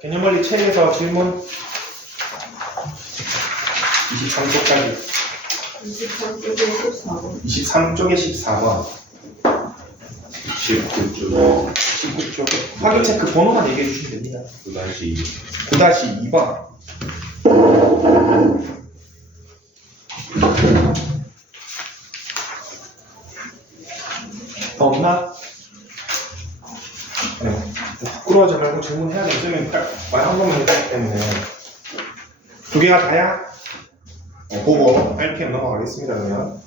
개념원리 책에서 질문 23쪽까지 23쪽에 14번. 23쪽에 14번 19쪽 19쪽에 확인 체크 번호만 얘기해 주시면 됩니다. 9-2 9-2번 더 없나? 네. 부끄러워하지 말고 질문해야 돼. 요즘엔 딱 말 한 번만 해주기 때문에 두 개가 다야? 보고 RPM 넘어가겠습니다. 그러면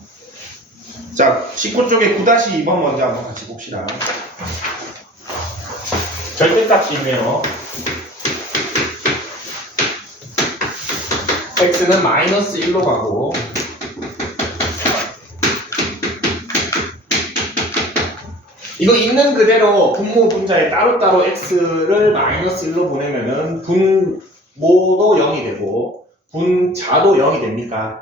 자 19쪽에 9-2번 먼저 한번 같이 봅시다. 절대값이 있네요. x는 마이너스 1로 가고 이거 있는 그대로 분모 분자에 따로따로 x를 마이너스 1로 보내면은 분모도 0이 되고 분자도 0이 됩니까?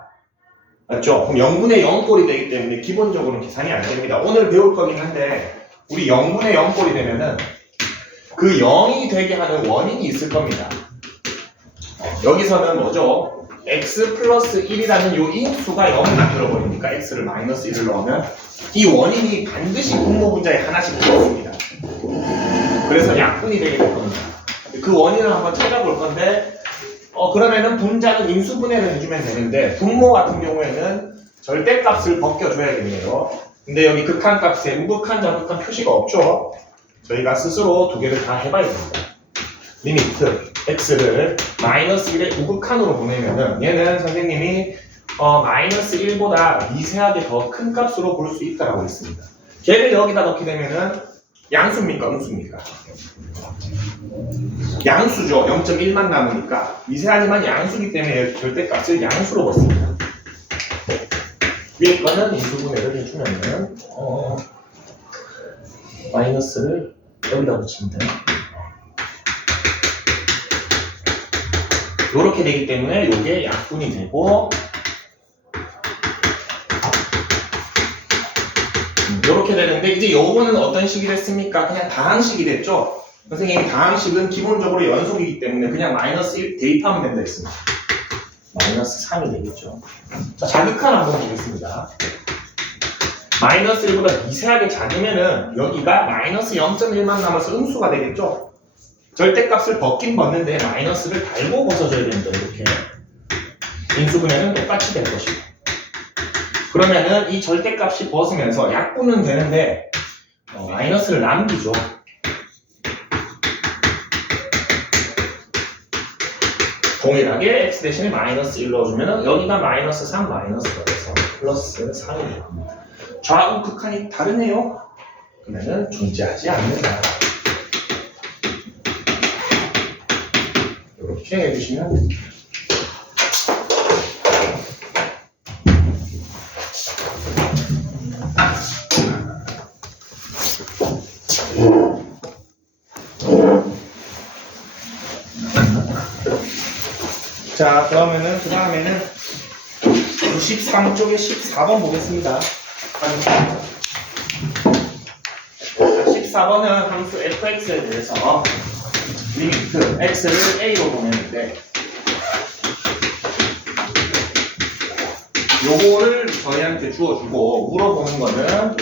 맞죠? 그럼 0분의 0꼴이 되기 때문에 기본적으로는 계산이 안 됩니다. 오늘 배울 거긴 한데 우리 0분의 0꼴이 되면은 그 0이 되게 하는 원인이 있을 겁니다. 여기서는 뭐죠? x 플러스 1이라는 요 인수가 0을 만들어버리니까 x를 마이너스 1을 넣으면 이 원인이 반드시 분모 분자에 하나씩 들어있습니다. 그래서 약분이 되게 될 겁니다. 그 원인을 한번 찾아볼 건데 그러면은 분자는 인수분해를 해주면 되는데 분모 같은 경우에는 절대값을 벗겨줘야겠네요. 근데 여기 극한값에 우극한 좌극한 표시가 없죠. 저희가 스스로 두 개를 다 해봐야 됩니다. 리미트 x를 마이너스 1의 우극한으로 보내면은 얘는 선생님이 마이너스 1보다 미세하게 더 큰 값으로 볼 수 있다라고 했습니다. 걔를 여기다 넣게 되면은 양수입니까? 음수입니까? 양수죠. 0.1만 남으니까 미세하지만 양수기 때문에 절대값을 양수로 봤습니다. 위에 거는 인수분해를 해주면은 마이너스를 여기다 붙이면 돼요. 이렇게 되기 때문에 이게 약분이 되고 이렇게 되는데 이제 요거는 어떤 식이 됐습니까? 그냥 다항식이 됐죠? 선생님이 다항식은 기본적으로 연속이기 때문에 그냥 마이너스 1 대입하면 된다 했습니다. 마이너스 3이 되겠죠. 자, 자극한 한번 보겠습니다. 마이너스 1보다 미세하게 작으면은 여기가 마이너스 0.1만 남아서 음수가 되겠죠? 절대값을 벗긴 벗는데 마이너스를 달고 벗어줘야 된다. 이렇게 인수분해는 똑같이 될 것이고 그러면은 이 절대값이 벗으면서 약분은 되는데 마이너스를 남기죠. 동일하게 x 대신에 마이너스 1 넣어주면은 여기가 마이너스 3 마이너스가 돼서 플러스 3이 됩니다. 좌우 극한이 다르네요. 그러면은 존재하지 않는다. 이렇게 해주시면 됩니다. 자, 그러면은 그 다음에는 93쪽에 14번 보겠습니다. 14번은 함수 fx에 대해서 리미트 x를 a로 보내는데 요거를 저희한테 주어주고 물어보는 거는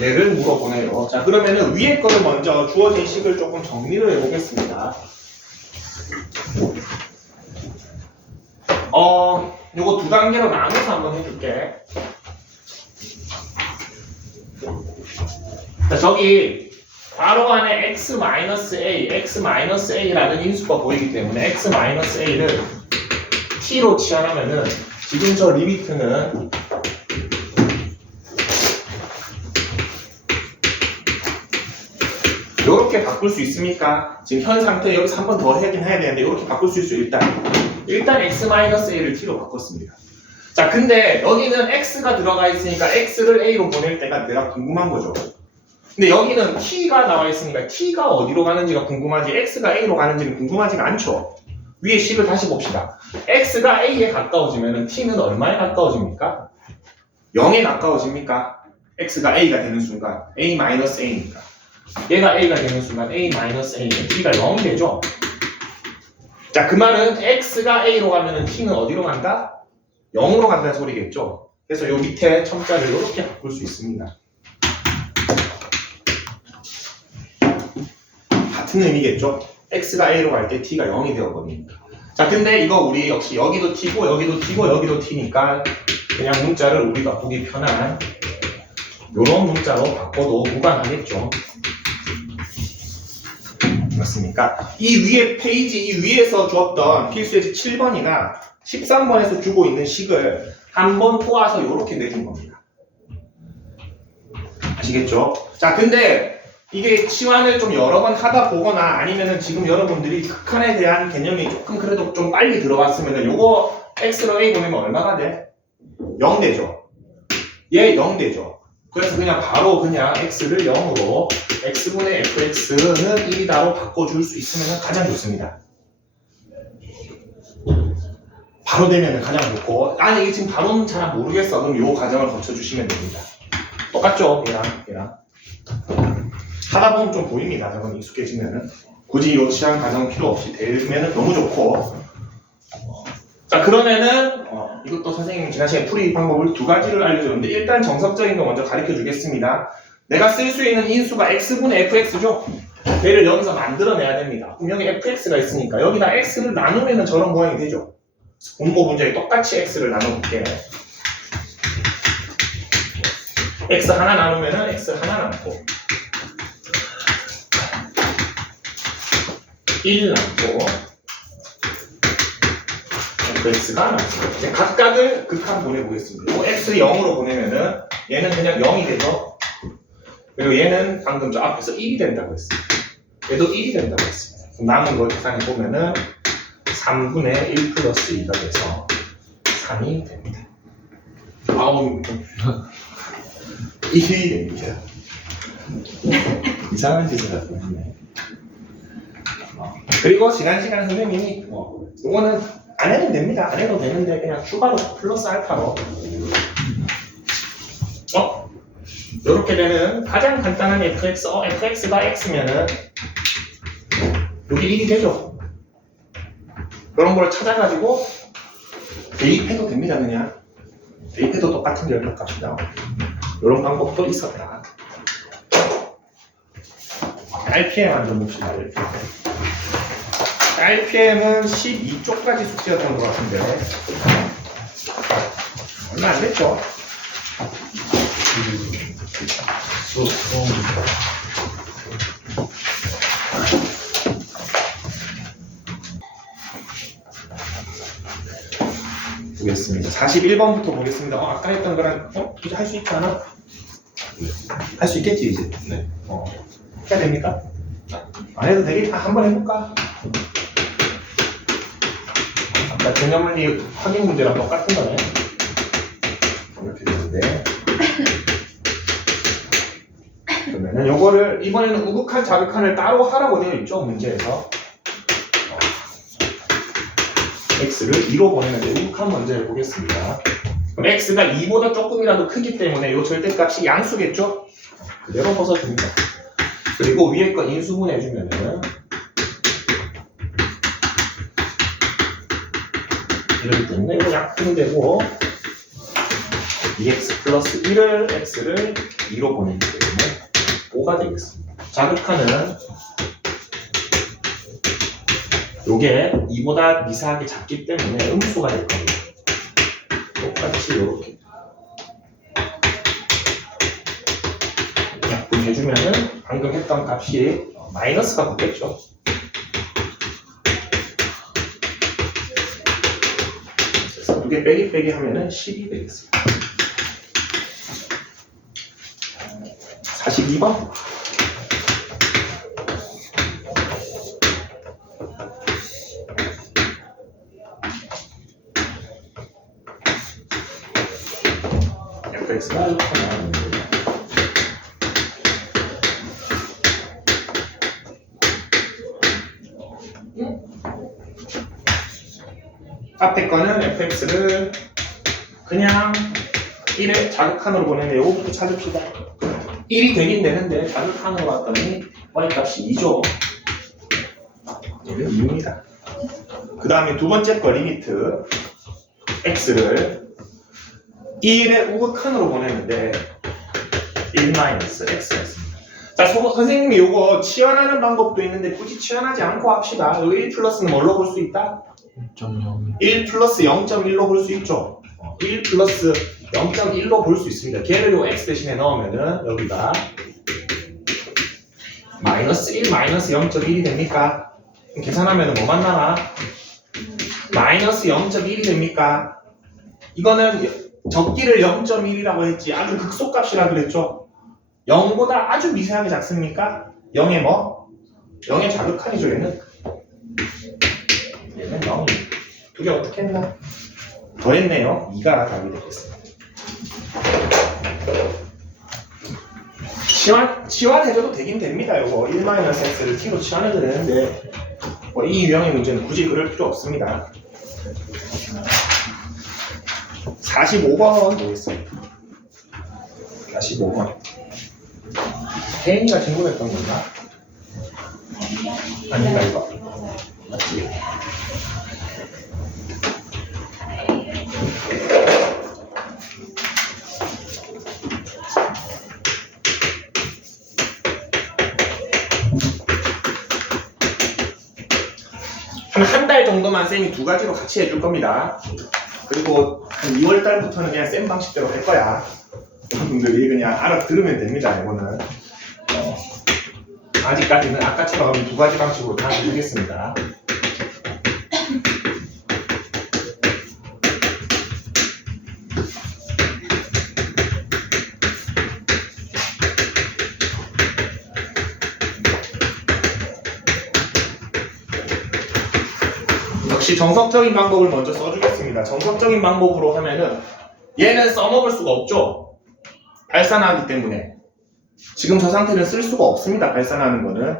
얘를 물어보네요. 자, 그러면은 위에 거를 먼저 주어진 식을 조금 정리를 해보겠습니다. 요거 두 단계로 나눠서 한번 해줄게. 자, 저기 괄호 안에 x-a, x-a라는 인수가 보이기 때문에 x-a를 t로 치환하면은 지금 저 리미트는 이렇게 바꿀 수 있습니까? 지금 현 상태 여기서 한 번 더 하긴 해야 되는데 이렇게 바꿀 수 있어요. 일단 x-a를 t로 바꿨습니다. 자, 근데 여기는 x가 들어가 있으니까 x를 a로 보낼 때가 내가 궁금한 거죠. 근데 여기는 t가 나와 있으니까 t가 어디로 가는지가 궁금하지 x가 a로 가는지는 궁금하지가 않죠. 위에 식을 다시 봅시다. x가 a에 가까워지면 t는 얼마에 가까워집니까? 0에 가까워집니까? x가 a가 되는 순간 a-a니까 얘가 a가 되는 순간 a-a는 t가 0이 되죠. 자, 그 말은 x가 a로 가면은 t는 어디로 간다? 0으로 간다는 소리겠죠. 그래서 요 밑에 첨자를 이렇게 바꿀 수 있습니다. 같은 의미겠죠. x가 a로 갈 때 t가 0이 되어버리니까. 자, 근데 이거 우리 역시 여기도 t고 여기도 t고 여기도 t니까 그냥 문자를 우리가 보기 편한 요런 문자로 바꿔도 무관하겠죠. 맞습니까? 이 위에 페이지, 이 위에서 주었던 필수예제 7번이나 13번에서 주고 있는 식을 한번 꼬아서 이렇게 내준 겁니다. 아시겠죠? 자, 근데 이게 치환을 좀 여러 번 하다 보거나 아니면은 지금 여러분들이 극한에 대한 개념이 조금 그래도 좀 빨리 들어갔으면은 요거 x로 a 보내면 얼마가 돼? 0 되죠? 얘 0 되죠? 그래서 그냥 바로 그냥 x를 0으로 x분의 fx는 1이다로 바꿔줄 수 있으면 가장 좋습니다. 바로 되면 가장 좋고, 아니 이게 지금 바로는 잘 모르겠어. 그럼 요 과정을 거쳐주시면 됩니다. 똑같죠? 얘랑 하다 보면 좀 보입니다. 저건 익숙해지면은 굳이 요 치환 과정 필요 없이 되면은 너무 좋고. 자, 그러면은 이것도 선생님 지난 시간에 풀이 방법을 두 가지를 알려줬는데 일단 정석적인 거 먼저 가르쳐 주겠습니다. 내가 쓸 수 있는 인수가 x분의 fx죠? 얘를 여기서 만들어내야 됩니다. 분명히 fx가 있으니까 여기다 x를 나누면 저런 모양이 되죠? 분모 문제에 똑같이 x를 나눠볼게. x 하나 나누면은 x 하나 남고 1 남고 fx가 남습니다. 이제 각각을 극한 보내보겠습니다. 요 x를 0으로 보내면은 얘는 그냥 0이 되죠. 그리고 얘는 방금 저 앞에서 1이 된다고 했습니다. 얘도 1이 된다고 했습니다. 그럼 남은 거 계산해 보면은 3분의 1 플러스 2가 돼서 3이 됩니다. 아우 1이 됩니다. 이상한 짓을 하고 있네. 그리고 지난 시간에 선생님이 이거는 안 해도 됩니다. 안 해도 되는데 그냥 추가로 플러스 알파로 이렇게 되는 가장 간단한 fx가 x면은 여기 1이 되죠. 그런 걸 찾아가지고 대입해도 됩니다. 그냥 대입해도 똑같은 결과값이다. 이런 방법도 있었다. RPM 한번 봅시다. RPM은 12쪽까지 숙제였던 것 같은데 얼마 안 됐죠? 보겠습니다. 41번부터 보겠습니다. 아까 했던 거랑 이제 할 수 있지 않아? 할 수 있겠지 이제. 네. 해야 됩니까? 안 해도 되겠다. 한번 해볼까? 아까 개념물리 확인 문제랑 똑같은 거네. 이렇게 되는데. 그러면은 요거를 이번에는 우극한 자극한을 따로 하라고 되어 있죠 문제에서. x를 2로 보내는데 우극한 먼저 해보겠습니다. 그럼 x가 2보다 조금이라도 크기 때문에 요 절대값이 양수겠죠? 그대로 벗어줍니다. 그리고 위에 거 인수분 해주면은 이럴 때는 이거 약분되고 2x 플러스 1을 x를 2로 보내기 때문에 5가 되겠습니다. 자극하는 요게 2보다 미세하게 작기 때문에 음수가 될 겁니다. 똑같이 이렇게 약분해주면은 방금 했던 값이 마이너스가 붙겠죠. 그래서 이게 빼기 하면은 10이 되겠습니다. 42번. fx가 이렇게 나왔는데 앞에 거는 fx를 그냥 1을 자극한으로 보내면 요거부터 찾읍시다. 1이 되긴 되는데 자극한으로 봤더니 y값이 2죠. 얘는 2입니다. 그 다음에 두 번째 거 리미트 x를 1의 우극한으로 보내는데 1-x가 있습니다. 자, 선생님이 요거 치환하는 방법도 있는데 굳이 치환하지 않고 합시다. 요 1 플러스는 뭘로 볼 수 있다? 1.0. 1 플러스 0.1로 볼 수 있죠. 1 플러스 0.1로 볼 수 있습니다. 걔를 요 x 대신에 넣으면은 여기가 마이너스 1 마이너스 0.1이 됩니까? 계산하면은 뭐만 나와? 마이너스 0.1이 됩니까? 이거는 적기를 0.1이라고 했지 아주 극소값이라 그랬죠. 0보다 아주 미세하게 작습니까? 0의 뭐? 0의 자극한이죠 얘는. 얘는 0이. 두 개 어떻게 했나? 더했네요. 2가 답이 되겠습니다. 치환해줘도 되긴 됩니다. 요거 1-x를 t로 치환해도 되는데 뭐 이 유형의 문제는 굳이 그럴 필요 없습니다. 45번 보겠습니다. 45번. 혜인이가 질문했던 건가? 아닌가 이거? 맞지? 한 달 정도만 쌤이 두 가지로 같이 해줄 겁니다. 그리고 한 2월 달부터는 그냥 쌤 방식대로 할 거야. 여러분들이 그냥 알아들으면 됩니다. 이거는 아직까지는 아까처럼 두 가지 방식으로 다 해주겠습니다. 역시 정석적인 방법을 먼저 써주겠습니다. 정석적인 방법으로 하면은 얘는 써먹을 수가 없죠. 발산하기 때문에 지금 저 상태는 쓸 수가 없습니다. 발산하는 거는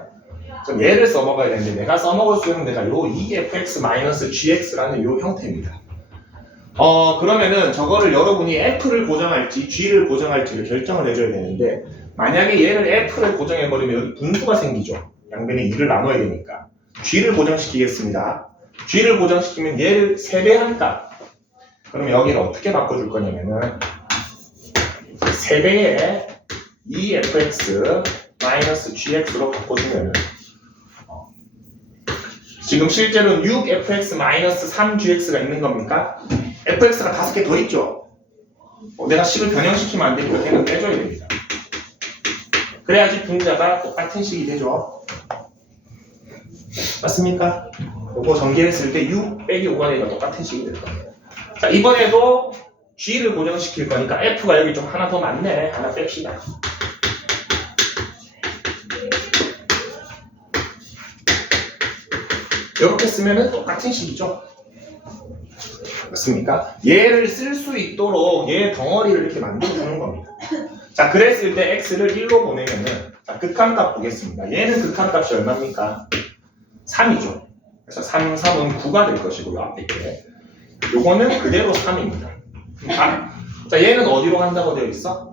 그럼 얘를 써먹어야 되는데 내가 써먹을 수 있는 데가 요 EFX-GX라는 요 형태입니다. 그러면은 저거를 여러분이 F를 고정할지 G를 고정할지를 결정을 해줘야 되는데 만약에 얘를 F를 고정해버리면 여기 분수가 생기죠. 양변에 2를 나눠야 되니까 G를 고정시키겠습니다. G를 고정시키면 얘를 3배한 값. 그럼 여기를 어떻게 바꿔줄 거냐면은 3배의 EFX-GX로 바꿔주면은 지금 실제로는 6fx-3gx가 있는 겁니까? fx가 5개 더 있죠? 내가 10을 변형시키면 안 되니까 걔는 빼줘야 됩니다. 그래야지 분자가 똑같은 식이 되죠. 맞습니까? 요거 전개했을 때 6 빼기 5가 되니까 똑같은 식이 될 겁니다. 자, 이번에도 g를 고정시킬 거니까 f가 여기 좀 하나 더 많네. 하나 뺍시다. 이렇게 쓰면은 똑같은 식이죠. 맞습니까? 얘를 쓸 수 있도록 얘 덩어리를 이렇게 만들어주는 겁니다. 자, 그랬을 때 x를 1로 보내면은 자, 극한값 보겠습니다. 얘는 극한값이 얼마입니까? 3이죠. 그래서 3, 3은 9가 될 것이고요. 앞에 게. 요거는 그대로 3입니다. 자, 얘는 어디로 간다고 되어 있어?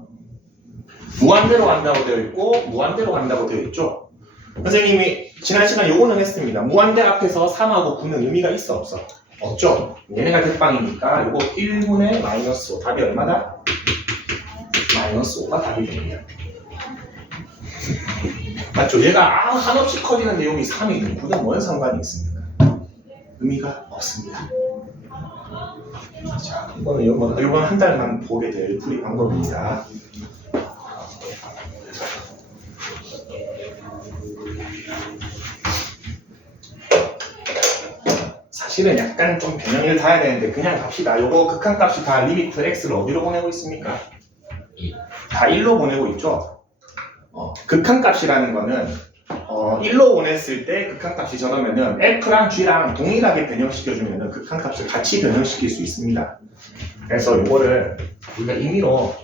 무한대로 간다고 되어 있고 무한대로 간다고 되어 있죠. 선생님이 지난 시간에 요거는 했습니다. 무한대 앞에서 3하고 9는 의미가 있어 없어? 없죠. 얘네가 대빵이니까 요거 1분의 마이너스 5 답이 얼마다? 마이너스 5가 답이 됩니다. 맞죠? 얘가 한없이 커지는 내용이 3이든 9든 뭔 상관이 있습니까? 의미가 없습니다. 자, 이건 한 달만 보게 될 풀이 방법입니다. 사실은 약간 좀 변형을 다 해야 되는데 그냥 갑시다. 요거 극한값이 다 리미트 x를 어디로 보내고 있습니까? 다 1로 보내고 있죠. 극한값이라는 거는 1로 보냈을 때 극한값이 저러면은 f랑 g랑 동일하게 변형시켜주면은 극한값을 같이 변형시킬 수 있습니다. 그래서 요거를 우리가 임의로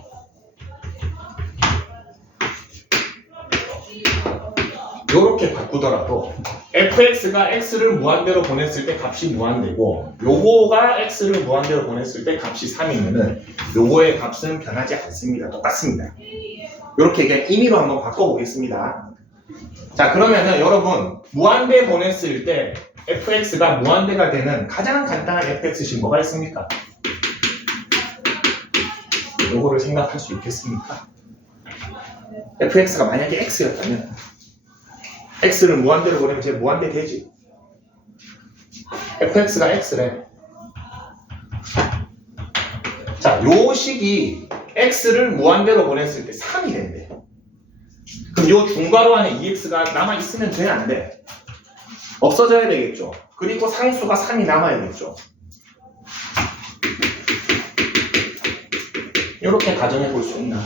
요렇게 바꾸더라도 fx가 x를 무한대로 보냈을 때 값이 무한대고 요거가 x를 무한대로 보냈을 때 값이 3이면은 요거의 값은 변하지 않습니다. 똑같습니다. 요렇게 그냥 임의로 한번 바꿔보겠습니다. 자, 그러면은 여러분 무한대 보냈을 때 fx가 무한대가 되는 가장 간단한 fx식 뭐가 있습니까? 요거를 생각할 수 있겠습니까? fx가 만약에 x였다면 x를 무한대로 보내면 제 무한대 되지. fx가 x래. 자, 요 식이 x를 무한대로 보냈을 때 3이 된대. 그럼 요 중괄호 안에 2x가 남아있으면 돼? 안 돼? 없어져야 되겠죠. 그리고 상수가 3이 남아야겠죠. 이렇게 가정해 볼 수 있나?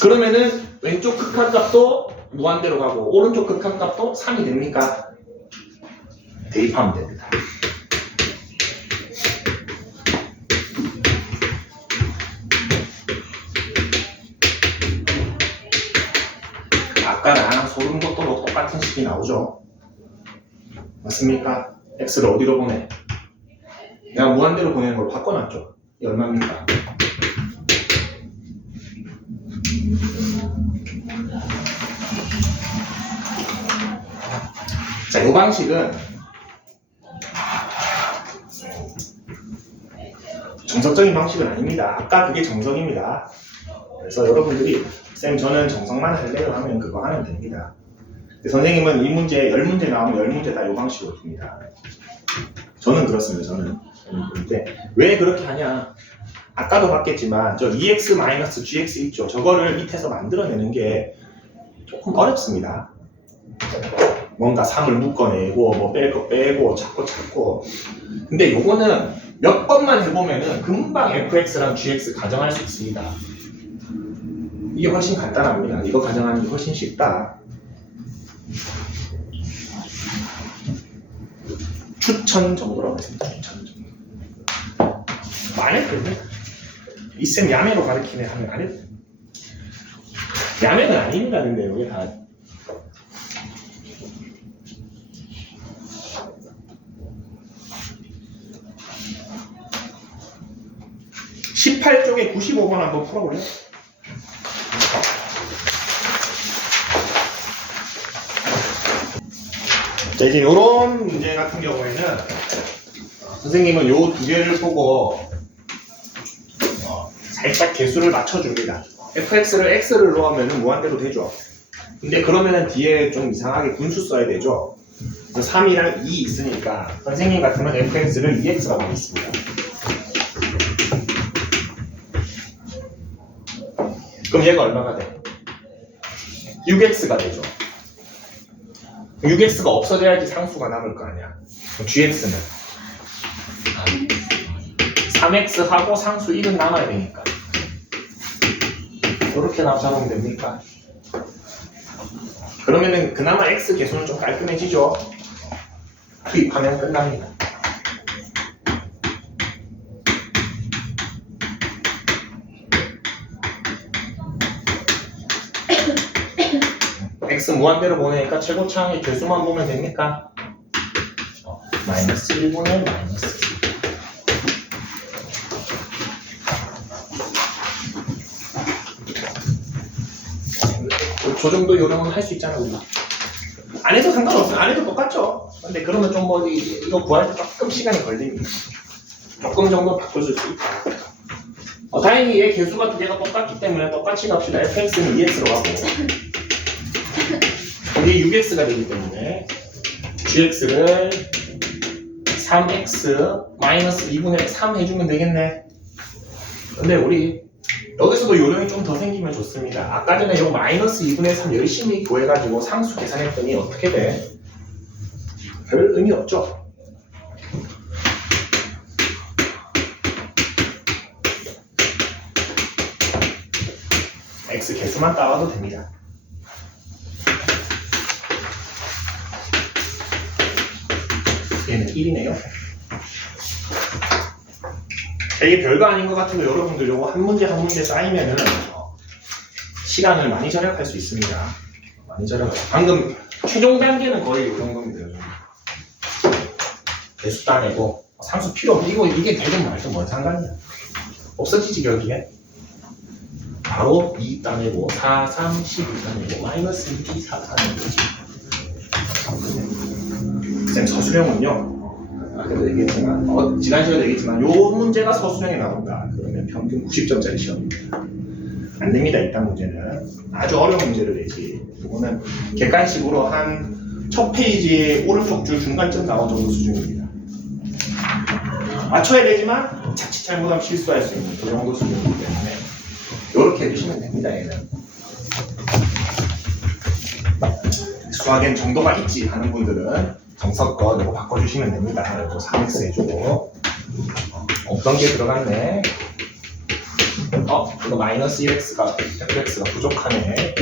그러면은 왼쪽 극한값도 무한대로 가고 오른쪽 극한값도 3이 됩니까? 대입하면 됩니다. 아까랑 소름 돋도록 똑같은 식이 나오죠? 맞습니까? x를 어디로 보내? 내가 무한대로 보내는 걸 바꿔놨죠? 이 얼마입니까? 자, 이 방식은 정석적인 방식은 아닙니다. 아까 그게 정석입니다. 그래서 여러분들이 쌤 저는 정석만 할래요 하면 그거 하면 됩니다. 선생님은 이 문제 10문제 나오면 10문제 다 이 방식으로 풉니다. 저는 그렇습니다. 저는 그런데 왜 그렇게 하냐? 아까도 봤겠지만 저 EX-GX 있죠? 저거를 밑에서 만들어내는 게 조금 어렵습니다. 뭔가 3을 묶어내고 뭐 뺄 거 빼고 찾고 근데 요거는 몇 번만 해보면은 금방 fx랑 gx 가정할 수 있습니다. 이게 훨씬 간단합니다. 이거 가정하는 게 훨씬 쉽다. 추천 정도라고 했습니다. 추천 정도. 안 해도 되네. 이쌤 야매로 가르치네 하면 안 해도 돼. 야매는 아닙니다. 근데 여기 다 18쪽에 95번 한번 풀어볼래? 자, 이제 이런 문제 같은 경우에는 선생님은 요 두 개를 보고 살짝 개수를 맞춰줍니다. fx를 x를 넣으면 무한대로 되죠. 근데 그러면은 뒤에 좀 이상하게 분수 써야 되죠. 3이랑 2 있으니까 선생님 같으면 fx를 2x라고 하겠습니다. 그럼 얘가 얼마가 돼? 6x가 되죠. 6x가 없어져야지 상수가 남을 거 아니야. gx는 3x 하고 상수 1은 남아야 되니까 이렇게 잡으면 됩니까? 그러면은 그나마 x 개수는 좀 깔끔해지죠. 투입하면 끝납니다. x 무한대로 보내니까 최고차항의 개수만 보면 됩니까? 마이너스 1분의 마이너스 2. 저 정도 요령은 할 수 있잖아 우리. 안 해도 상관없어요. 안 해도 똑같죠. 근데 그러면 좀 뭐 이거 구할 때 조금 시간이 걸립니다. 조금 정도 바꿔줄 수 있다. 다행히 얘 개수가 두 개가 똑같기 때문에 똑같이 갑시다. fx는 2x로 가고 이게 6x가 되기 때문에 gx를 3x 마이너스 2분의 3 해주면 되겠네. 근데 우리 여기서도 요령이 좀 더 생기면 좋습니다. 아까 전에 요 마이너스 2분의 3 열심히 구해가지고 상수 계산했더니 어떻게 돼? 별 의미 없죠? x 개수만 따와도 됩니다. 얘는 1이네요. 이게 별거 아닌 것 같은데 여러분들 요거 한 문제 한 문제 쌓이면은 시간을 많이 절약할 수 있습니다. 많이 절약. 방금 최종 단계는 거의 이 정도입니다. 대수 따내고 상수 필요 없고 이게 되든 말든 뭔 상관이야. 없어지지 결국에. 바로 2 따내고 4, 3, 12 따내고 마이너스 2, 4 따내고. 쌤 서술형은요. 아까도 얘기했지만 지난 시간에도 얘기했지만 요 문제가 서술형에 나온다. 그러면 평균 90점짜리 시험입니다. 안 됩니다. 이딴 문제는 아주 어려운 문제를 내지. 이거는 객관식으로 한 첫 페이지 오른쪽 줄 중간쯤 나온 정도 수준입니다. 맞춰야 되지만 자칫 잘못하면 실수할 수 있는 그 정도 수준이기 때문에 이렇게 해주시면 됩니다. 얘는 수학엔 정도가 있지 하는 분들은 정석껏 이거 바꿔주시면 됩니다. 이거 3x 해주고 없던 게 들어갔네. 이거 마이너스 1x가 fx가 부족하네.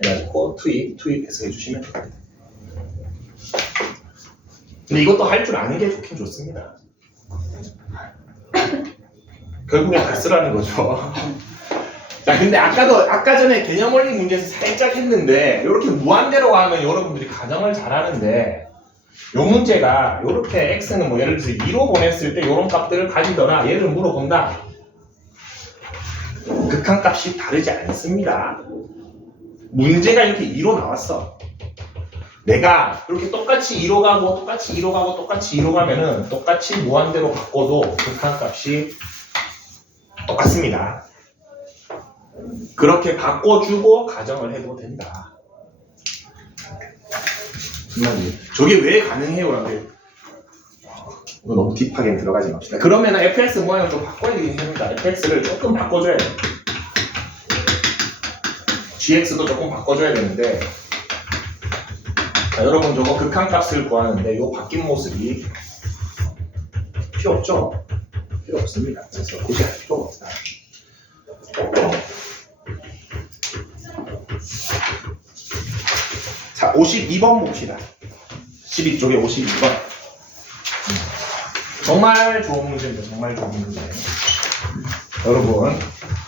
그래가지고 투입해서 해주시면 됩니다. 근데 이것도 할 줄 아는 게 좋긴 좋습니다. 결국엔 다 쓰라는 거죠. 자, 근데 아까 전에 개념 원리 문제에서 살짝 했는데 이렇게 무한대로 가면 여러분들이 가정을 잘하는데 이 문제가 이렇게 x는 뭐 예를 들어서 2로 보냈을 때 이런 값들을 가지더라. 얘를 물어본다. 극한값이 다르지 않습니다. 문제가 이렇게 2로 나왔어. 내가 이렇게 똑같이 2로 가고 똑같이 2로 가고 똑같이 2로 가면은 똑같이 무한대로 바꿔도 극한값이 똑같습니다. 그렇게 바꿔주고 가정을 해도 된다. 저게 왜 가능해요? 이거 너무 딥하게 들어가지 맙시다. 그러면 fx 모양을 좀 바꿔야 되긴 합니다. fx를 조금 바꿔줘야 돼요. gx도 조금 바꿔줘야 되는데 자, 여러분 저거 극한값을 구하는데 이 바뀐 모습이 필요 없죠? 필요 없습니다. 그래서 굳이 할 필요가 없다. 자, 52번 봅시다. 12쪽에 52번. 정말 좋은 문제입니다. 정말 좋은 문제. 여러분,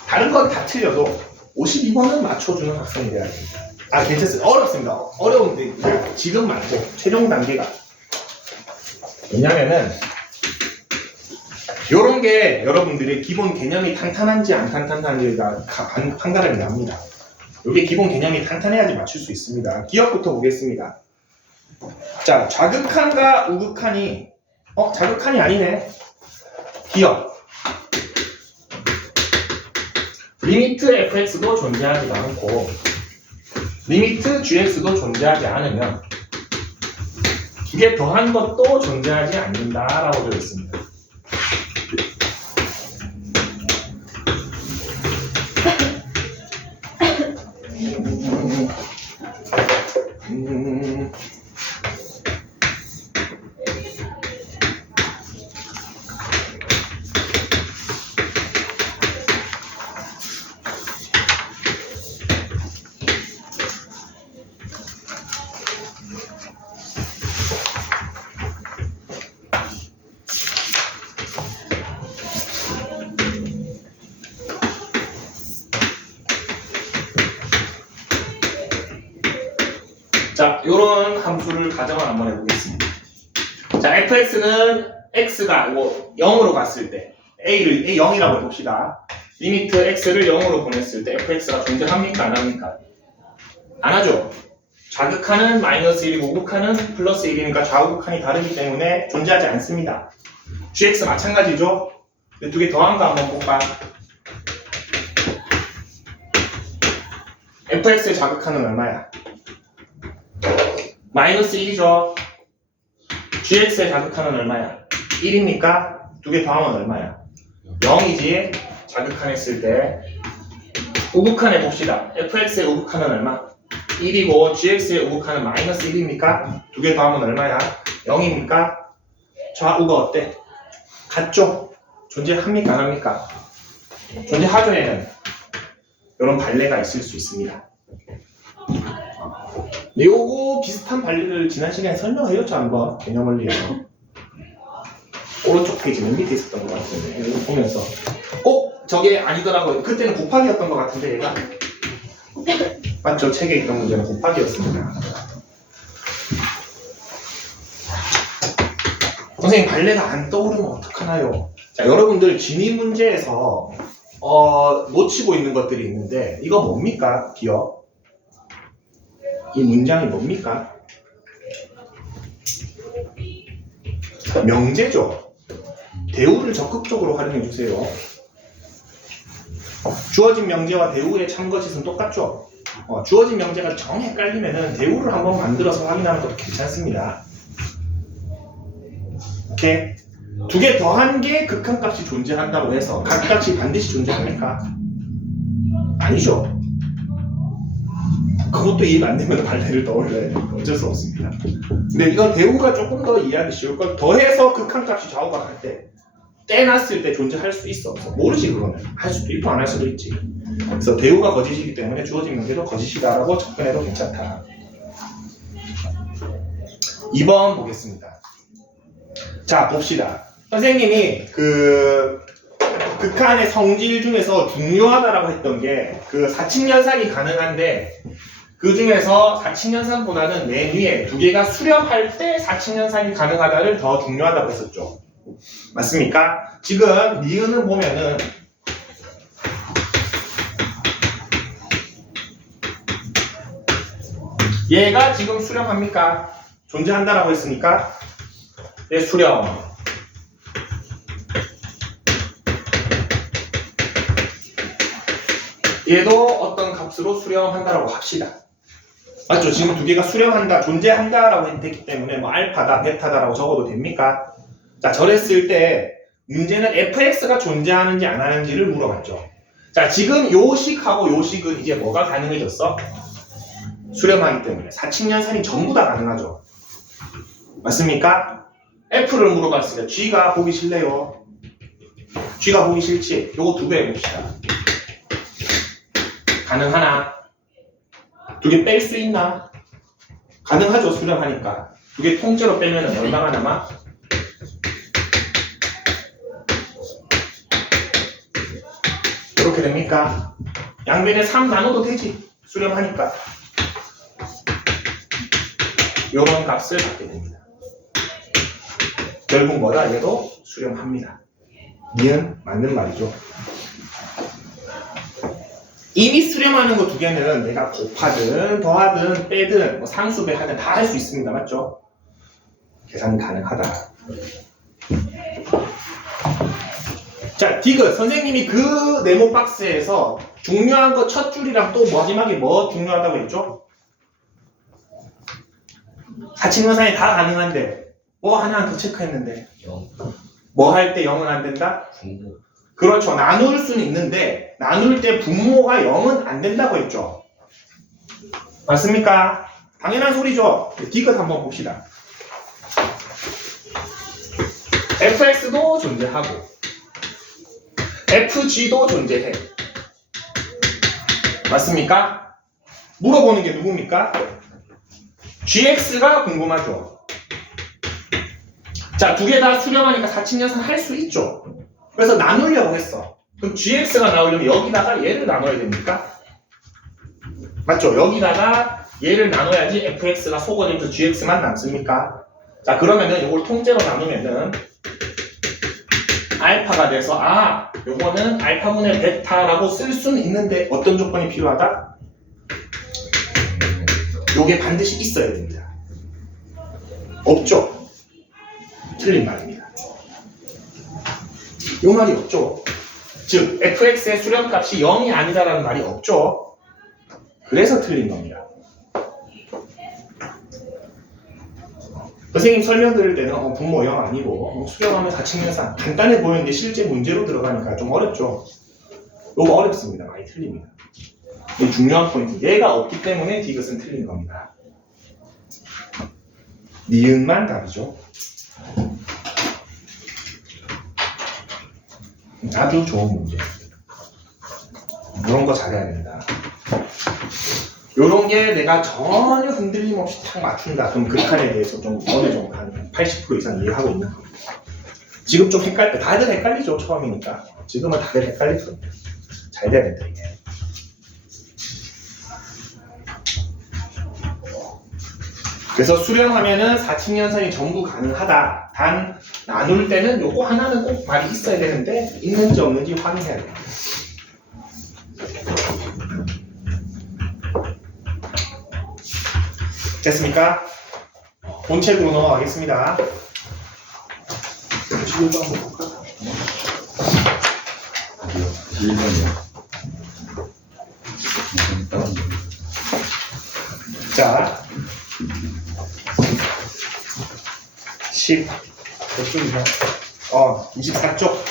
다른 건 다 틀려도 52번은 맞춰주는 학생이 돼야 됩니다. 괜찮습니다. 어렵습니다. 어려운데 지금 맞고 최종 단계가. 왜냐면은 요런 게 여러분들의 기본 개념이 탄탄한지 안 탄탄한지가 판가름이 납니다. 요게 기본 개념이 탄탄해야지 맞출 수 있습니다. 기억부터 보겠습니다. 자, 좌극한과 우극한이 자극한이 아니네. 기억. 리미트 fx도 존재하지 않고 리미트 gx도 존재하지 않으면 두 개 더한 것도 존재하지 않는다라고 되어 있습니다. 자, 요런 함수를 가정을 한번 해보겠습니다. 자, fx는 x가 0으로 갔을 때 a를 0이라고 해봅시다. 리미트 x를 0으로 보냈을 때 fx가 존재합니까? 안 합니까? 안 하죠. 좌극한은 마이너스 1이고 우극한은 플러스 1이니까 좌우극한이 다르기 때문에 존재하지 않습니다. gx 마찬가지죠. 두 개 더한 거 한번 볼까? fx의 좌극한은 얼마야? 마이너스 1이죠. gx의 좌극한은 얼마야? 1입니까? 두 개 더하면 얼마야? 0이지. 좌극한했을 때 우극한해 봅시다. fx의 우극한은 얼마? 1이고 gx의 우극한은 마이너스 1입니까? 두 개 더하면 얼마야? 0입니까? 좌우가 어때? 같죠? 존재합니까? 안 합니까? 존재하죠. 얘는 이런 발레가 있을 수 있습니다. 요거 비슷한 발리를 지난 시간에 설명해줬죠. 한번 개념 원리에서 오른쪽 페이지 맨 밑에 있었던 것 같은데 이거 보면서 꼭 저게 아니더라고요. 그때는 곱하기였던 것 같은데 얘가 맞죠? 책에 있던 문제는 곱하기였습니다. 선생님 발레가 안 떠오르면 어떡하나요? 자, 여러분들 진위 문제에서 놓치고 있는 것들이 있는데 이거 뭡니까? 기억? 이 문장이 뭡니까? 명제죠. 대우를 적극적으로 활용해 주세요. 주어진 명제와 대우의 참거짓은 똑같죠? 주어진 명제가 정 헷갈리면은 대우를 한번 만들어서 확인하는 것도 괜찮습니다. 오케이? 두 개 더한 게 극한값이 존재한다고 해서 각값이 반드시 존재합니까? 아니죠. 그것도 이해가 안 되면 발레를 떠올려야 되니까 어쩔 수 없습니다. 근데 이건 대우가 조금 더 이해하기 쉬울 걸. 더해서 극한값이 좌우각할 때 떼놨을 때 존재할 수 있어. 모르지 그거는. 할 수도 있고 안 할 수도 있지. 그래서 대우가 거짓이기 때문에 주어진 명제도 거짓이다라고 접근해도 괜찮다. 2번 보겠습니다. 자 봅시다. 선생님이 극한의 성질 중에서 중요하다라고 했던 게 그 사칙연산이 가능한데 그 중에서 사칙연산보다는 맨 위에 두 개가 수렴할 때 사칙연산이 가능하다를 더 중요하다고 했었죠. 맞습니까? 지금 니은은 보면은 얘가 지금 수렴합니까? 존재한다라고 했으니까 얘 수렴. 얘도 어떤 값으로 수렴한다라고 합시다. 맞죠? 지금 두 개가 수렴한다, 존재한다라고 했기 때문에 뭐 알파다, 베타다라고 적어도 됩니까? 자, 저랬을 때 문제는 fx가 존재하는지 안 하는지를 물어봤죠. 자, 지금 요 식하고 요 식은 이제 뭐가 가능해졌어? 수렴하기 때문에 사칙연산이 전부 다 가능하죠. 맞습니까? f를 물어봤으니까 g가 보기 싫네요. g가 보기 싫지? 요거 두 배 해봅시다. 가능하나? 두 개 뺄 수 있나? 가능하죠, 수렴하니까. 두 개 통째로 빼면 얼마가 남아? 이렇게 됩니까? 양변에 3 나눠도 되지, 수렴하니까. 요런 값을 받게 됩니다. 결국 뭐다? 얘도 수렴합니다. 니은 맞는 말이죠. 이미 수렴하는 거 두 개는 내가 곱하든 더하든 빼든 뭐 상수배 하든 다 할 수 있습니다. 맞죠? 계산 가능하다. 자, 디귿 선생님이 그 네모 박스에서 중요한 거 첫 줄이랑 또 마지막에 뭐 중요하다고 했죠? 사칙연산이 다 가능한데 뭐 하나 더 체크했는데 뭐 할 때 0은 안 된다? 그렇죠. 나눌 수는 있는데 나눌 때 분모가 0은 안 된다고 했죠. 맞습니까? 당연한 소리죠. 디귿 한번 봅시다. fx도 존재하고 fg도 존재해. 맞습니까? 물어보는 게 누굽니까? gx가 궁금하죠. 자, 두 개 다 수렴하니까 사칙연산 할 수 있죠. 그래서 나누려고 했어. 그럼 gx가 나오려면 여기다가 얘를 나눠야 됩니까? 맞죠? 여기다가 얘를 나눠야지 fx가 소거되면서 gx만 남습니까? 자, 그러면은 이걸 통째로 나누면은 알파가 돼서 요거는 알파분의 베타라고 쓸 수는 있는데 어떤 조건이 필요하다? 요게 반드시 있어야 됩니다. 없죠? 틀린 말입니다. 요 말이 없죠. 즉 fx의 수렴값이 0이 아니다라는 말이 없죠. 그래서 틀린 겁니다. 선생님 설명드릴 때는 분모 0 아니고 수렴하면 사칙연산 간단해 보이는데 실제 문제로 들어가니까 좀 어렵죠. 요거 어렵습니다. 많이 틀립니다. 이 중요한 포인트. 얘가 없기 때문에 디귿은 틀린 겁니다. 니은만 답이죠. 아주 좋은 문제. 이런 거 잘해야 됩니다. 요런 게 내가 전혀 흔들림 없이 탁 맞춘다. 그럼 극한에 대해서 좀 어느 정도 한 80% 이상 이해하고 있는 겁니다. 지금 좀 다들 헷갈리죠, 처음이니까. 지금은 다들 헷갈릴 겁니다. 잘 돼야 된다, 이게. 그래서 수렴하면은 사칙연산이 전부 가능하다. 단 나눌 때는 요거 하나는 꼭 말이 있어야 되는데 있는지 없는지 확인해야 돼요. 됐습니까? 본책으로 넘어가겠습니다. 11번 한번 볼까? 1번이요. 자, 10, 몇 쪽이죠? 24쪽,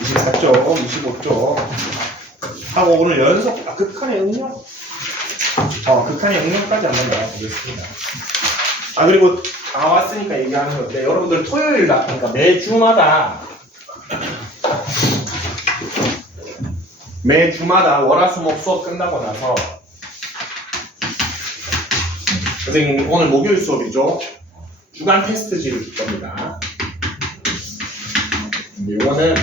25쪽 하고 오늘 연속, 극한의 응용? 극한의 응용까지 한번 나와보겠습니다. 그리고 다 왔으니까 얘기하는 건데, 여러분들 토요일 날, 그러니까 매주마다 월화수목 수업 끝나고 나서 선생님 오늘 목요일 수업이죠. 주간 테스트지를 줄 겁니다. 이거는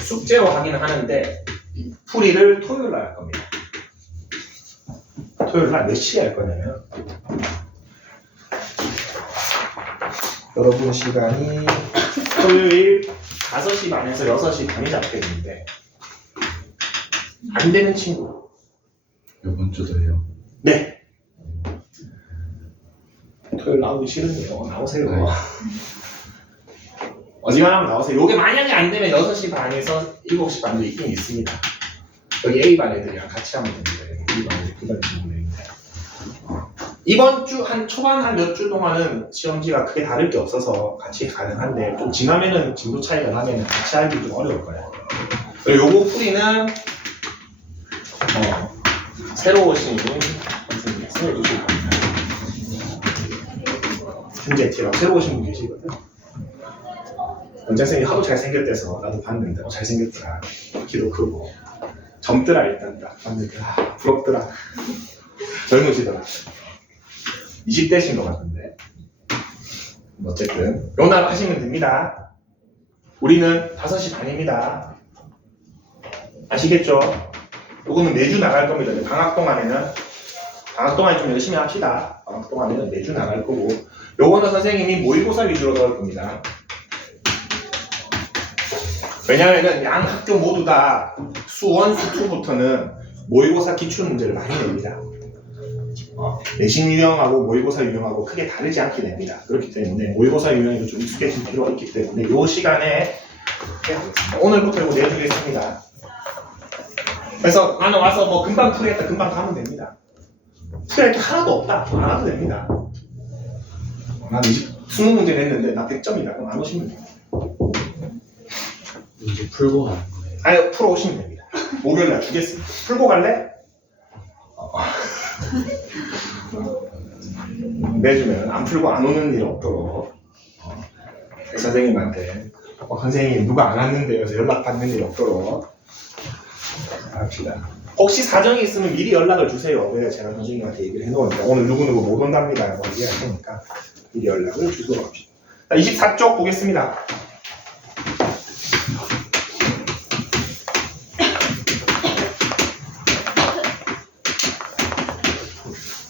숙제로 하기는 하는데 풀이를 토요일 날 할 겁니다. 토요일 날 몇 시에 할 거냐면 여러분 시간이 토요일 5시 반에서 6시 반이 잡게 되는데 안 되는 친구. 이번 주도 해요. 네. 토요일 나오기 싫은데요. 나오세요. 네. 어지간하면 나오세요. 요게 만약에 안 되면 6시 반에서 7시 반도 있긴 있습니다. 여기 A반 애들이랑 같이 하면 됩니다. B반, B반 친구들인데. 이번 주 초반 한 몇 주 동안은 시험지가 크게 다를 게 없어서 같이 가능한데 좀 지나면은 진도 차이가 나면 같이 하기 좀 어려울 거예요. 그리고 요거 풀이는 새로 오신 선생님이 해주실 겁니다. 준재티라고 새로 오신 분 계시거든. 원장선생님이 하도 잘생겼대서 나도 봤는데 잘생겼더라. 키도 크고 젊더라. 일단 딱 봤는데 부럽더라. 젊으시더라. 20대신 것 같은데 어쨌든 요날 하시면 됩니다. 우리는 5시 반입니다. 아시겠죠? 요거는 매주 나갈 겁니다. 방학 동안에 좀 열심히 합시다. 방학 동안에는 매주 나갈 거고 요거는 선생님이 모의고사 위주로 넣을 겁니다. 왜냐면은 양 학교 모두 다 수1, 수2부터는 모의고사 기출문제를 많이 냅니다. 내신 유형하고 모의고사 유형하고 크게 다르지 않게 냅니다. 그렇기 때문에 모의고사 유형에도 좀 익숙해질 필요가 있기 때문에 이 시간에 오늘부터 이거 내주겠습니다. 그래서 나는 와서 뭐 금방 풀이했다 금방 가면 됩니다. 풀이할 게 하나도 없다 안 와도 됩니다. 난 20문제 냈는데 나 100점이다 그럼 안 오시면 됩니다. 문제 풀고 가는 거예요. 아니 풀어 오시면 됩니다. 목요일날 주겠습니다. 풀고 갈래? 내주면 안 풀고 안 오는 일 없도록 선생님한테 선생님 누가 안 왔는데요 해서 연락받는 일 없도록 합시다. 혹시 사정이 있으면 미리 연락을 주세요. 왜 제가 선생님한테 얘기를 해놓으니까 오늘 누구누구 못 온답니다 라고 얘기할 테니까 미리 연락을 주도록 합시다. 24쪽 보겠습니다.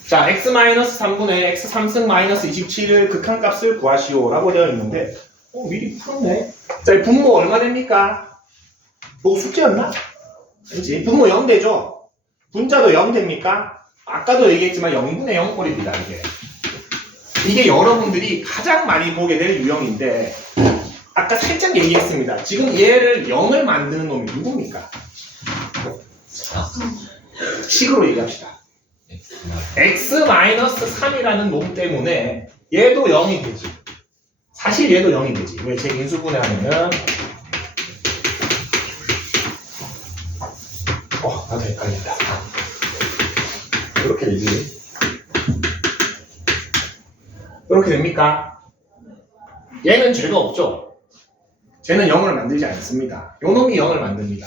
자, x-3분의 x 3승 마이너스 27을 극한값을 구하시오 라고 되어 있는데 미리 풀었네. 자, 이 분모 얼마 됩니까? 뭐 숙제였나? 아니지. 분모 0 되죠? 분자도 0 됩니까? 아까도 얘기했지만 0분의 0꼴입니다. 이게 여러분들이 가장 많이 보게 될 유형인데 아까 살짝 얘기했습니다. 지금 얘를 0을 만드는 놈이 누굽니까? 식으로 얘기합시다. x-3이라는 놈 때문에 얘도 0이 되지. 사실 얘도 0이 되지. 왜? 제 인수분해 하면은 나도 헷갈린다. 이렇게 되지. 이렇게 됩니까? 얘는 죄가 없죠. 쟤는 0을 만들지 않습니다. 요 놈이 0을 만듭니다.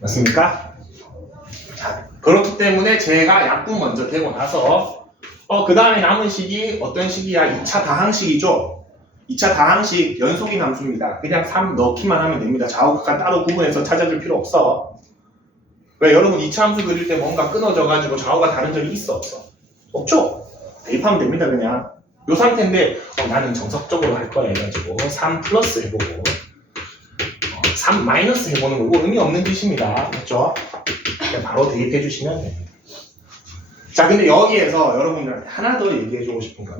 맞습니까? 자, 그렇기 때문에 제가 약분 먼저 되고 나서 그 다음에 남은 식이 어떤 식이야? 2차 다항식이죠. 2차 다항식 연속인 함수입니다. 그냥 3 넣기만 하면 됩니다. 좌우극한 따로 구분해서 찾아줄 필요 없어. 왜? 여러분 2차 함수 그릴 때 뭔가 끊어져 가지고 좌우가 다른 점이 있어 없어? 없죠? 대입하면 됩니다 그냥. 요 상태인데 나는 정석적으로 할 거야 해가지고 3 플러스 해보고 3 마이너스 해보는 거고 의미 없는 뜻입니다. 맞죠? 그냥 바로 대입해 주시면 됩니다. 자 근데 여기에서 여러분들한테 하나 더 얘기해 주고 싶은 거는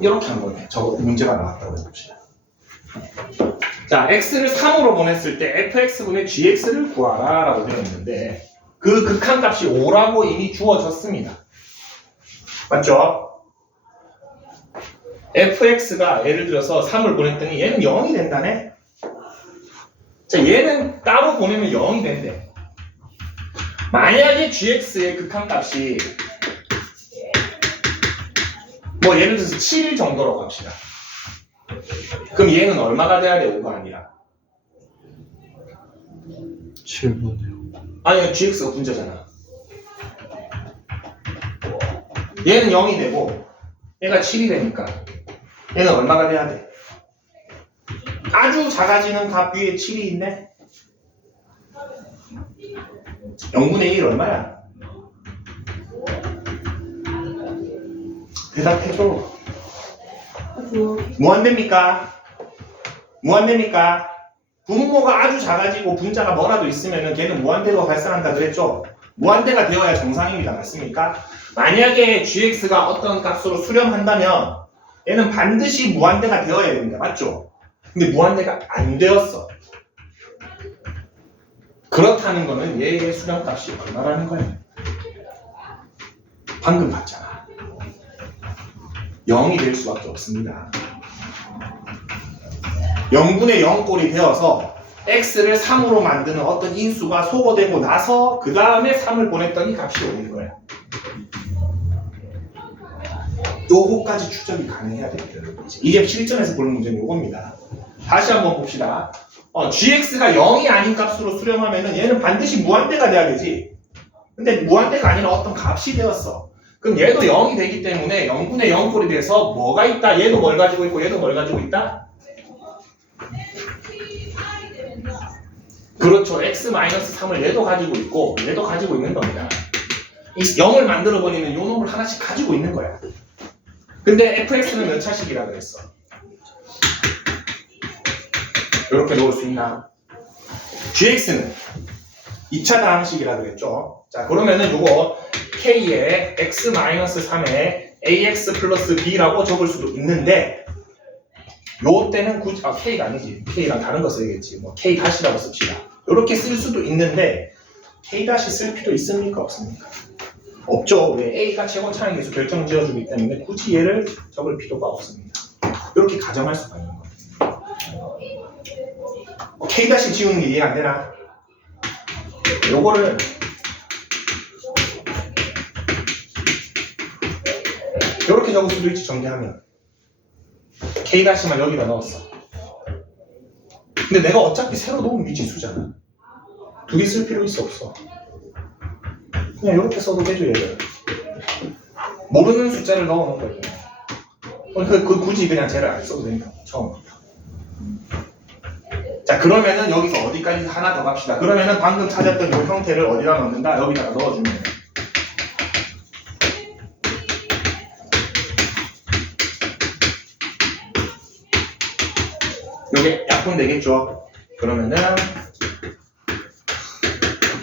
이렇게 한 거네. 저거 문제가 나왔다고 해봅시다. 자, x를 3으로 보냈을 때 fx분의 gx를 구하라 라고 되어 있는데 그 극한값이 5라고 이미 주어졌습니다. 맞죠? fx가 예를 들어서 3을 보냈더니 얘는 0이 된다네? 자, 얘는 따로 보내면 0이 된대. 만약에 gx의 극한값이 뭐 예를 들어서 7 정도라고 합시다. 그럼 얘는 얼마가 돼야 돼? 5가 아니라 7분이요. 아니 gx가 분자잖아. 얘는 0이 되고 얘가 7이 되니까 얘는 얼마가 돼야 돼? 아주 작아지는 값 위에 7이 있네? 0분의 1 얼마야? 대답해줘. 무한대입니까? 무한대입니까? 분모가 아주 작아지고 분자가 뭐라도 있으면 걔는 무한대가 발생한다 그랬죠? 무한대가 되어야 정상입니다. 맞습니까? 만약에 gx가 어떤 값으로 수렴한다면 얘는 반드시 무한대가 되어야 됩니다. 맞죠? 근데 무한대가 안 되었어. 그렇다는 거는 얘의 수렴값이 얼마라는 거예요? 방금 봤잖아. 0이 될 수밖에 없습니다. 0분의 0꼴이 되어서 x를 3으로 만드는 어떤 인수가 소거되고 나서 그 다음에 3을 보냈더니 값이 오는 거야. 요거까지 추적이 가능해야 됩니다. 이게 실전에서 보는 문제는 요겁니다. 다시 한번 봅시다. gx가 0이 아닌 값으로 수렴하면 얘는 반드시 무한대가 돼야 되지. 근데 무한대가 아니라 어떤 값이 되었어. 그럼 얘도 0이 되기 때문에 0분의 0꼴이 돼서 뭐가 있다? 얘도 뭘 가지고 있고 얘도 뭘 가지고 있다? 그렇죠. x-3을 얘도 가지고 있고 얘도 가지고 있는 겁니다. 이 0을 만들어버리면 요 놈을 하나씩 가지고 있는 거야. 근데 fx는 몇 차식이라 그랬어? 이렇게 놓을 수 있나? gx는 2차 다항식이라 그랬죠. 자 그러면은 요거 k에 x-3에 ax 플러스 b라고 적을 수도 있는데 요 때는 굳이 k가 아니지. k랑 다른 거 써야겠지. 뭐 k 다시라고 씁시다. 이렇게 쓸 수도 있는데 k 다시 쓸 필요 있습니까? 없습니까? 없죠. 왜? a가 최고 차항 계수 결정 지어주기 때문에 굳이 얘를 적을 필요가 없습니다. 이렇게 가정할 수가 있는 겁니다. k 다시 지우는 게 이해 안 되나? 요거를 이렇게 적을 수도 있지. 정리하면 k 다시만 여기다 넣었어. 근데 내가 어차피 새로 놓은 미지수잖아. 두 개 쓸 필요 있어 없어? 그냥 이렇게 써도 되죠. 얘를 모르는 숫자를 넣어놓은 거예요. 굳이 그냥 쟤를 안 써도 된다. 처음부터. 자 그러면은 여기서 어디까지 하나 더 갑시다. 그러면은 방금 찾았던 이 형태를 어디다 넣는다? 여기다가 넣어주면 돼요. 요게 약분 되겠죠? 그러면은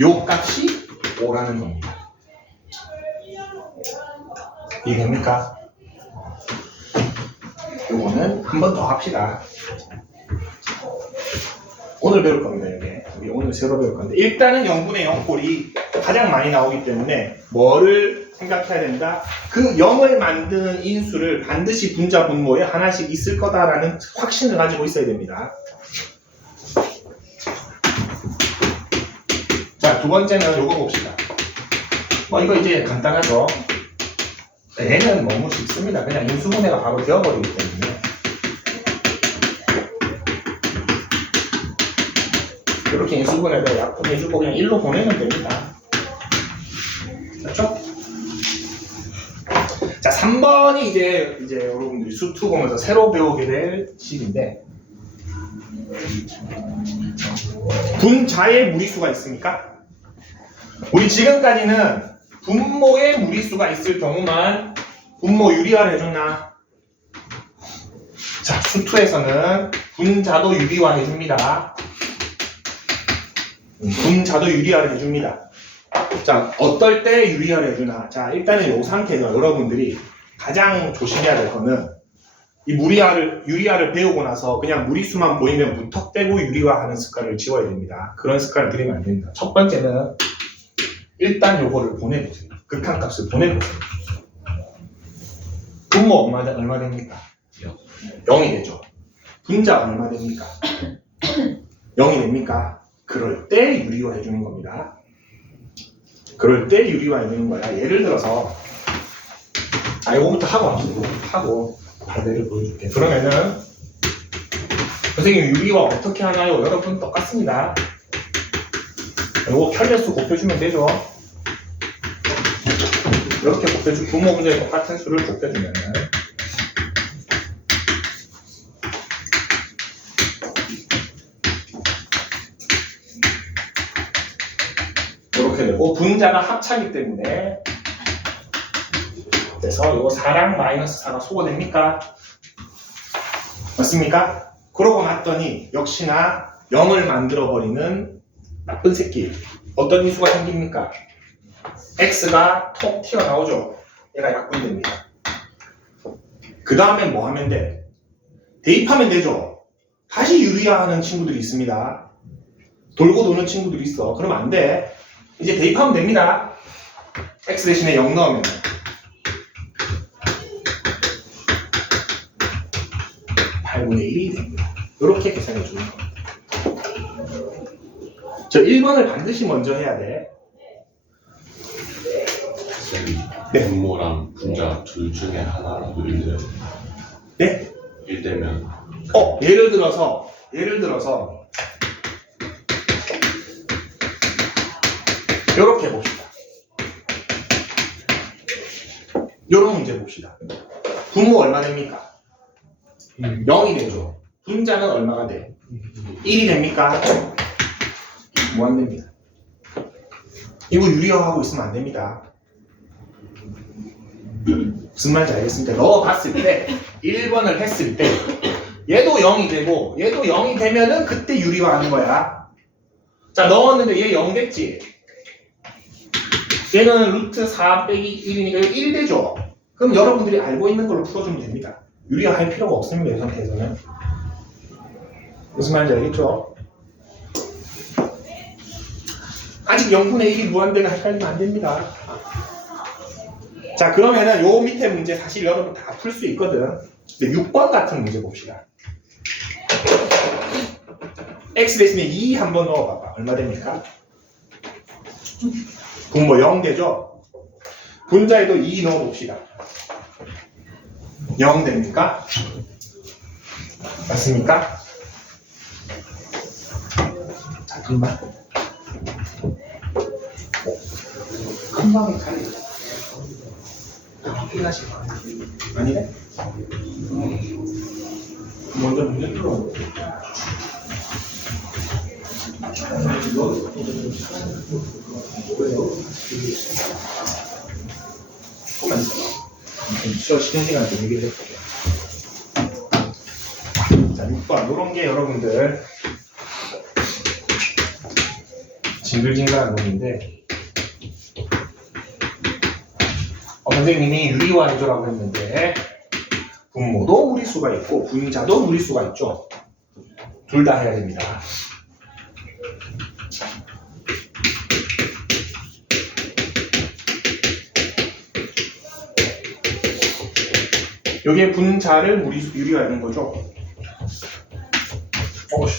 요 값이 5라는 겁니다. 이해됩니까? 요거는 한 번 더 합시다. 오늘 배울 겁니다. 이게 오늘 새로 배울 건데 일단은 0분의 0꼴이 가장 많이 나오기 때문에 뭐를 생각해야 된다? 그 0을 만드는 인수를 반드시 분자 분모에 하나씩 있을 거다라는 확신을 가지고 있어야 됩니다. 자, 두 번째는 요거 봅시다. 이거 이제 간단하죠? 얘는 너무 쉽습니다. 그냥 인수분해가 바로 되어버리기 때문에. 이렇게 인수분해를 약분해주고 그냥 1로 보내면 됩니다. 그렇죠? 자, 3번이 이제 여러분들이 수투 보면서 새로 배우게 될 식인데, 분자에 무리수가 있습니까? 우리 지금까지는 분모에 무리수가 있을 경우만 분모 유리화를 해줬나? 자, 수투에서는 분자도 유리화 해줍니다. 분자도 유리화를 해줍니다. 자, 어떨 때 유리화를 해주나? 자, 일단은 이 상태에서 여러분들이 가장 조심해야 될 거는 이 유리화를 배우고 나서 그냥 무리수만 보이면 무턱대고 유리화하는 습관을 지워야 됩니다. 그런 습관을 들이면 안 됩니다. 첫 번째는 일단 요거를 보내보세요. 극한값을 보내보세요. 분모 얼마 됩니까? 0이 되죠. 분자 얼마 됩니까? 0이 됩니까? 그럴 때 유리화 해주는 겁니다. 그럴 때 유리화 해주는 거야. 예를 들어서 이거부터 하고 합시다. 하고 반대를 보여줄게. 그러면은 선생님 유리화 어떻게 하나요? 여러분 똑같습니다. 이거 편례수 곱해주면 되죠. 이렇게 곱해주고 분모 문제에 똑같은 수를 곱해주면은 이렇게 되고 분자가 합차기 때문에 그래서 이거 4랑 마이너스 4가 소거됩니까? 맞습니까? 그러고 났더니 역시나 0을 만들어버리는 나쁜 새끼 어떤 인수가 생깁니까? x가 톡 튀어나오죠. 얘가 약분됩니다. 그 다음에 뭐 하면 돼? 대입하면 되죠. 다시 유리화하는 친구들이 있습니다. 돌고 도는 친구들이 있어. 그러면 안 돼. 이제 대입하면 됩니다. x 대신에 0 넣으면 8분의 1이 됩니다. 이렇게 계산해 주는 겁니다. 저 1번을 반드시 먼저 해야 돼. 네. 분모랑 분자 둘 중에 하나라도 1되요? 네? 1되면 예를 들어서 이렇게 봅시다. 이런 문제 봅시다. 분모 얼마 됩니까? 0이 되죠. 분자는 얼마가 돼? 1이 됩니까? 뭐 안 됩니다. 이거 유리화하고 있으면 안 됩니다. 무슨 말인지 알겠습니까? 넣어봤을 때 1번을 했을 때 얘도 0이 되고 얘도 0이 되면은 그때 유리화하는 거야. 자, 넣었는데 얘 0 됐지? 얘는 루트 4 빼기 1이니까 1 되죠? 그럼 여러분들이 알고 있는 걸로 풀어주면 됩니다. 유리화할 필요가 없습니다. 이 상태에서는. 무슨 말인지 알겠죠? 아직 0분의 1이 무한대가 헷갈리면 안 됩니다. 자, 그러면은 요 밑에 문제 사실 여러분 다 풀 수 있거든. 근데 6번 같은 문제 봅시다. x 대신에 2 한번 넣어봐봐. 얼마 됩니까? 분모 0 되죠? 분자에도 2 넣어봅시다. 0 됩니까? 맞습니까? 자, 금방. 금방에 잘해. 확인하시고. 아니네? 먼저 문제 풀어. 조금만 있어. 쉬는 시간 좀 얘기를 해볼게요. 자, 6번. 요런 게 여러분들 징글징글한 놈인데 선생님이 유리화 해줘라고 했는데 분모도 무리수가 있고 분자도 무리수가 있죠. 둘 다 해야 됩니다. 여기에 분자를 유리화하는 거죠.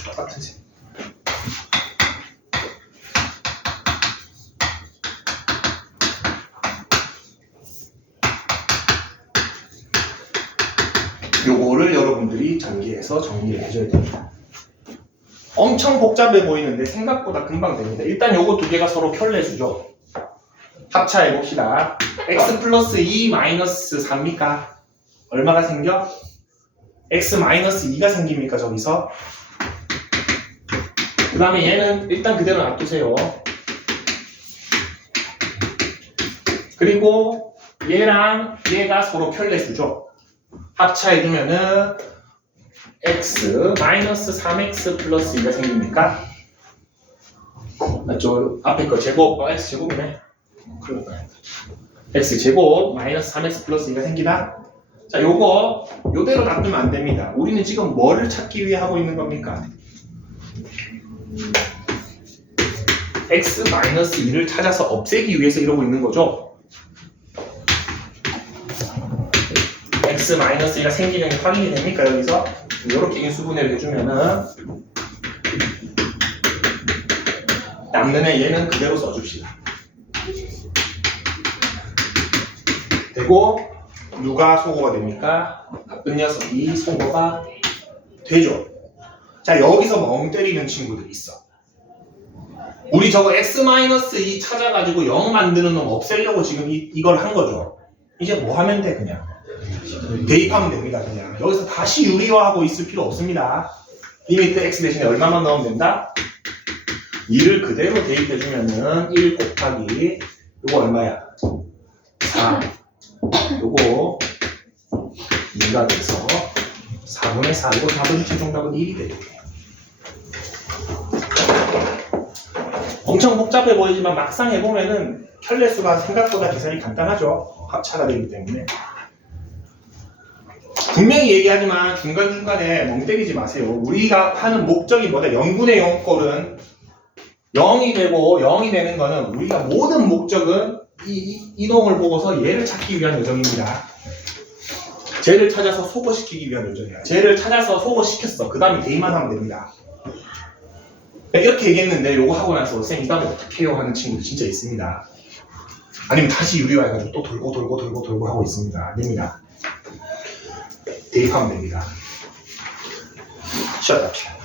똑같은 색. 요거를 여러분들이 전기에서 정리를 해줘야 됩니다. 엄청 복잡해 보이는데 생각보다 금방 됩니다. 일단 요거 두 개가 서로 켤레수죠. 합차해 봅시다. x 플러스 2 마이너스 4입니까? 얼마가 생겨? x 마이너스 2가 생깁니까? 저기서. 그 다음에 얘는 일단 그대로 놔두세요. 그리고 얘랑 얘가 서로 켤레수죠. 합차해주면은 x 마이너스 3x 플러스 2가 생깁니까? 저 앞에 거 제곱, x 제곱이네. x 제곱 마이너스 3x 플러스 2가 생기나? 자, 요거 요대로 놔두면 안 됩니다. 우리는 지금 뭐를 찾기 위해 하고 있는 겁니까? x 마이너스 2를 찾아서 없애기 위해서 이러고 있는 거죠. x 마이너스 2가 생기는 게 확인이 됩니까? 여기서 이렇게 인수분해를 해주면은 남는 애 얘는 그대로 써줍시다. 되고 누가 소거가 됩니까? 나쁜 녀석이 소거가 되죠. 자, 여기서 멍 때리는 친구들이 있어. 우리 저거 x-2 찾아가지고 0 만드는 놈 없애려고 지금 이걸 한 거죠. 이제 뭐 하면 돼? 그냥 대입하면 됩니다. 그냥 여기서 다시 유리화하고 있을 필요 없습니다. 리미트 x 대신에 얼마만 넣으면 된다? 2를 그대로 대입해주면은 1 곱하기 요거 얼마야? 4. 요거 2가 돼서 4분의 4. 이거 답은 최종답은 1이 되죠. 엄청 복잡해 보이지만 막상 해보면은 켤레수가 생각보다 계산이 간단하죠. 합차가 되기 때문에. 분명히 얘기하지만 중간중간에 멍 때리지 마세요. 우리가 하는 목적이 뭐다? 0분의 0 꼴은 0이 되고 0이 되는 거는 우리가 모든 목적은 이 놈을 보고서 얘를 찾기 위한 요정입니다. 쟤를 찾아서 소거시키기 위한 요정이야. 쟤를 찾아서 소거시켰어. 그 다음에 대입만 하면 됩니다. 이렇게 얘기했는데 요거 하고 나서 쌤 이 다음에 어떻게 해요? 하는 친구도 진짜 있습니다. 아니면 다시 유리화해가지고 또 돌고 하고 있습니다. 안 됩니다. 대입하면 됩니다. 쉬었다.